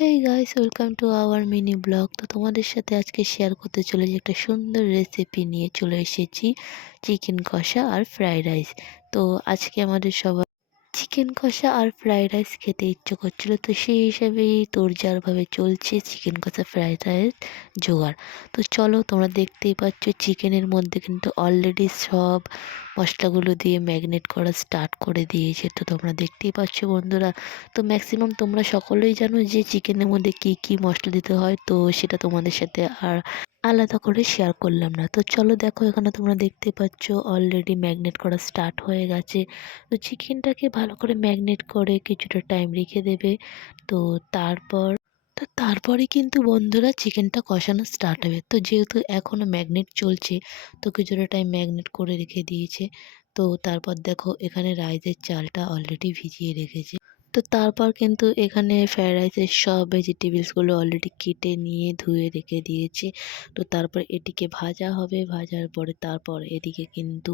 Hey guys, welcome to our mini blog. তো তোমাদের সাথে আজকে শেয়ার করতে চলেছি একটা সুন্দর রেসিপি নিয়ে চলে এসেছি, চিকেন কষা আর ফ্রাইড রাইস। তো আজকে আমাদের সবার চিকেন কষা আর ফ্রাইড রাইস খেতে ইচ্ছে করছিল, তো সেই হিসাবেই তোড়জোড়ভাবে চলছে চিকেন কষা ফ্রাইড রাইস জোগাড়। তো চলো, তোমরা দেখতেই পাচ্ছ চিকেনের মধ্যে কিন্তু অলরেডি সব মশলাগুলো দিয়ে ম্যারিনেট করা স্টার্ট করে দিয়েছে। তো তোমরা দেখতেই পাচ্ছ বন্ধুরা। তো ম্যাক্সিমাম তোমরা সকলেই জানো যে চিকেনের মধ্যে কি কি মশলা দিতে হয়, তো সেটা তোমাদের সাথে আর আলাদা করে শেয়ার করলাম না। তো চলো দেখো, এখানে তোমরা দেখতে পাচ্ছ অলরেডি ম্যারিনেট করা স্টার্ট হয়ে গেছে। তো চিকেনটাকে ভালো করে ম্যারিনেট করে কিছুটা টাইম রেখে দেবে। তো তারপর তারপরে কিন্তু বন্ধুরা চিকেনটা কষানো স্টার্ট হবে। তো যেহেতু এখনও ম্যারিনেট চলছে, তো কিছুটা টাইম ম্যারিনেট করে রেখে দিয়েছে। তো তারপর দেখো, এখানে রাইসের চালটা অলরেডি ভিজিয়ে রেখেছে। তো তারপর কিন্তু এখানে ফ্রাইড রাইসের সব ভেজিটেবলসগুলো অলরেডি কেটে নিয়ে ধুয়ে রেখে দিয়েছে। তো তারপর এটিকে ভাজা হবে, ভাজার পরে তারপর এদিকে কিন্তু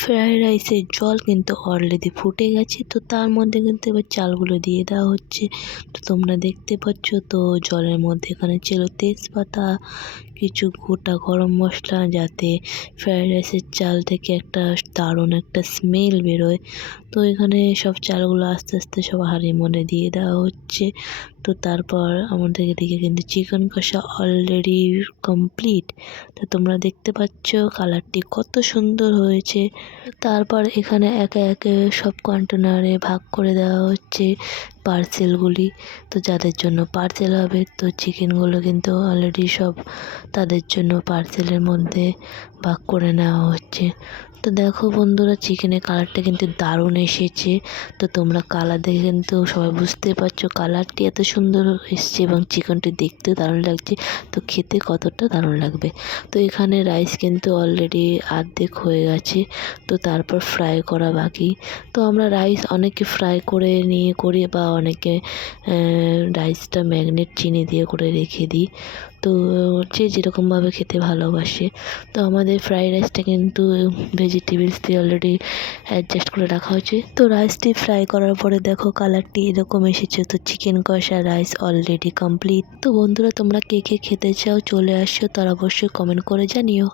ফ্রাইড রাইসের জল কিন্তু অলরেডি ফুটে গেছে। তো তার মধ্যে কিন্তু এবার চালগুলো দিয়ে দেওয়া হচ্ছে। তো তোমরা দেখতে পাচ্ছ, তো জলের মধ্যে এখানে ছিল তেজপাতা, কিছু গোটা গরম মশলা, যাতে ফ্রাইড রাইসের চাল থেকে একটা দারুণ একটা স্মেল বেরোয়। তো এখানে সব চালগুলো আস্তে আস্তে সব হাঁড়ির মধ্যে দিয়ে দেওয়া হচ্ছে। তো তারপর আমাদের এদিকে কিন্তু চিকেন কষা অলরেডি কমপ্লিট। তো তোমরা দেখতে পাচ্ছ কালারটি কত সুন্দর হয়েছে। তারপর এখানে একে একে সব কন্টেনারে ভাগ করে দেওয়া হচ্ছে পার্সেলগুলি। তো যাদের জন্য পার্সেল হবে, তো চিকেনগুলো কিন্তু অলরেডি সব তাদের জন্য পার্সেলের মধ্যে ভাগ করে নেওয়া হচ্ছে। তো দেখো বন্ধুরা, চিকেনের কালারটা কিন্তু দারুণ এসেছে। তো তোমরা কালার দেখে কিন্তু সবাই বুঝতে পারছো কালারটি এত সুন্দর এসছে এবং চিকেনটি দেখতেও দারুণ লাগছে। তো খেতে কতটা দারুণ লাগবে। তো এখানে রাইস কিন্তু অলরেডি অর্ধেক হয়ে গেছে। তো তারপর ফ্রাই করা বাকি। তো আমরা রাইস অনেকে ফ্রাই করে নিয়ে করি, বা অনেকে রাইসটা ম্যাগনেট চিনি দিয়ে করে রেখে দিই। তো যে যেরকমভাবে খেতে ভালোবাসে। তো আমাদের ফ্রাইড রাইসটা কিন্তু ভেজিটেবলস দিয়ে অলরেডি অ্যাডজাস্ট করে রাখা হয়েছে। তো রাইসটি ফ্রাই করার পরে দেখো কালারটি এরকম এসেছে। তো চিকেন কষা রাইস অলরেডি কমপ্লিট। তো বন্ধুরা, তোমরা কে কে খেতে চাও চলে আসো, তার অবশ্যই কমেন্ট করে জানিও।